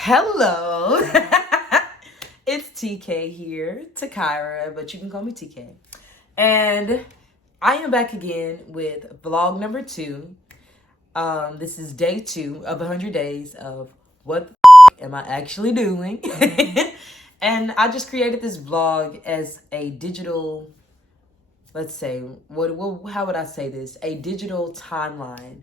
Hello. It's TK here, Takira, but you can call me TK. And I am back again with vlog number 2. This is day 2 of 100 days of what the am I actually doing? And I just created this vlog as a digital, let's say, how would I say this? A digital timeline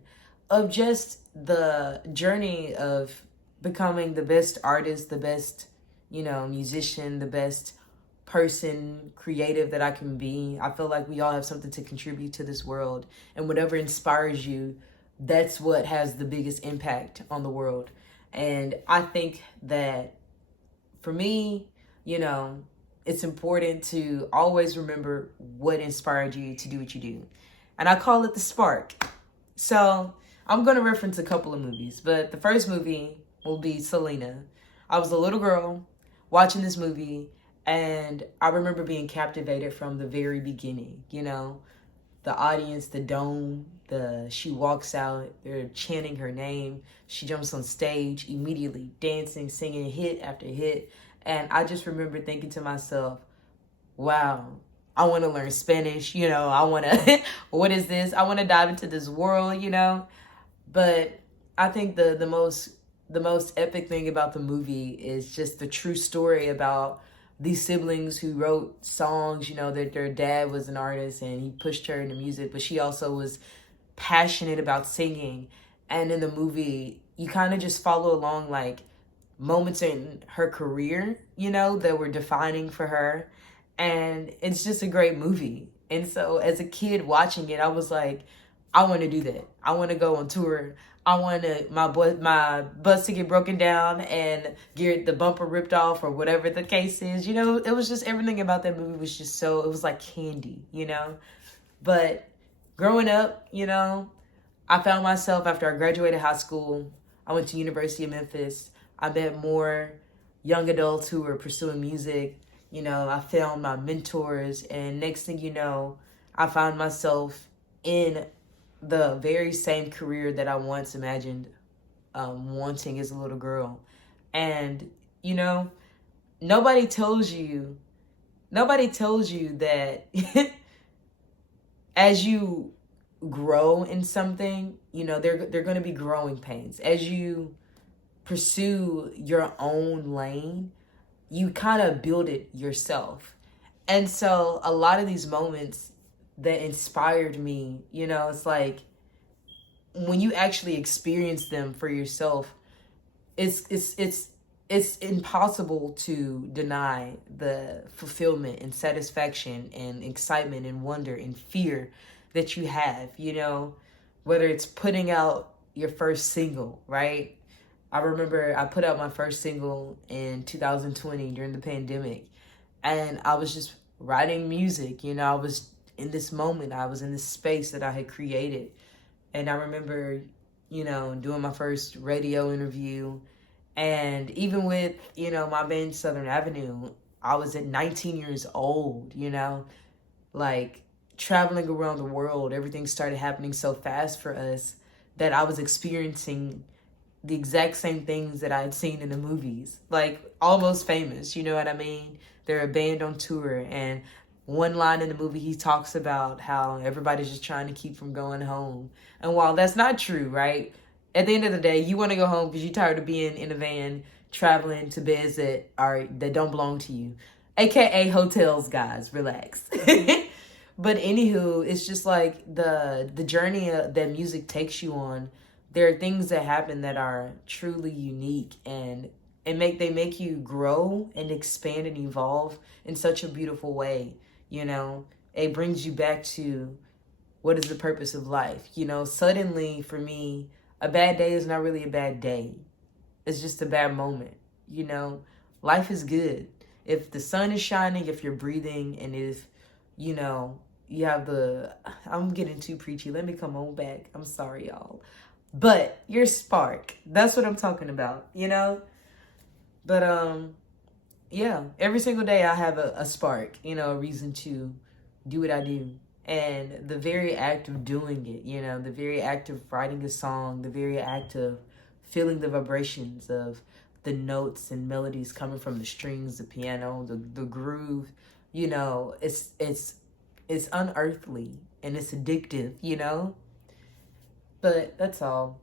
of just the journey of becoming the best artist, the best, musician, the best person, creative that I can be. I feel like we all have something to contribute to this world, and whatever inspires you, that's what has the biggest impact on the world. And I think that for me, it's important to always remember what inspired you to do what you do. And I call it the spark. So I'm going to reference a couple of movies, but the first movie will be Selena. I was a little girl watching this movie, and I remember being captivated from the very beginning. The audience, the dome, she walks out, they're chanting her name. She jumps on stage immediately, dancing, singing hit after hit. And I just remember thinking to myself, wow, I want to learn Spanish. I want to, what is this? I want to dive into this world, But I think the most epic thing about the movie is just the true story about these siblings who wrote songs, that their dad was an artist and he pushed her into music, but she also was passionate about singing. And in the movie, you kind of just follow along like moments in her career, that were defining for her. And it's just a great movie. And so as a kid watching it, I was like, I want to do that. I want to go on tour. I want my bus to get broken down and get the bumper ripped off or whatever the case is. It was just everything about that movie was just so, it was like candy, But growing up, I found myself after I graduated high school, I went to University of Memphis. I met more young adults who were pursuing music. I found my mentors, and next thing you know, I found myself in the very same career that I once imagined wanting as a little girl. And, nobody tells you that as you grow in something, they're going to be growing pains. As you pursue your own lane, you kind of build it yourself. And so a lot of these moments that inspired me, it's like when you actually experience them for yourself, it's impossible to deny the fulfillment and satisfaction and excitement and wonder and fear that you have, whether it's putting out your first single, right? I remember I put out my first single in 2020 during the pandemic, and I was just writing music. I was in this moment, I was in this space that I had created. And I remember, doing my first radio interview. And even with, my band Southern Avenue, I was at 19 years old, like traveling around the world. Everything started happening so fast for us that I was experiencing the exact same things that I had seen in the movies, like Almost Famous, you know what I mean? They're a band on tour, and one line in the movie, he talks about how everybody's just trying to keep from going home. And while that's not true, right? At the end of the day, you want to go home because you're tired of being in a van, traveling to beds that don't belong to you. AKA hotels, guys, relax. But anywho, it's just like the journey that music takes you on. There are things that happen that are truly unique, and they make you grow and expand and evolve in such a beautiful way. It brings you back to what is the purpose of life. Suddenly for me, a bad day is not really a bad day. It's just a bad moment. Life is good. If the sun is shining, if you're breathing, and if, you have I'm getting too preachy. Let me come on back. I'm sorry, y'all. But your spark, that's what I'm talking about, But, yeah, every single day I have a spark, a reason to do what I do. And the very act of doing it, the very act of writing a song, the very act of feeling the vibrations of the notes and melodies coming from the strings, the piano, the groove, you know, it's unearthly and it's addictive, you know? But that's all.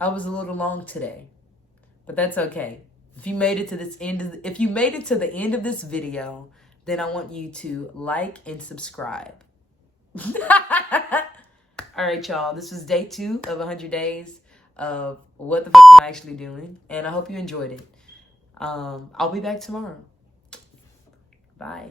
I was a little long today, but that's okay. If you made it to this if you made it to the end of this video, then I want you to like and subscribe. All right, y'all. This was day 2 of 100 days of what the am I actually doing, and I hope you enjoyed it. I'll be back tomorrow. Bye.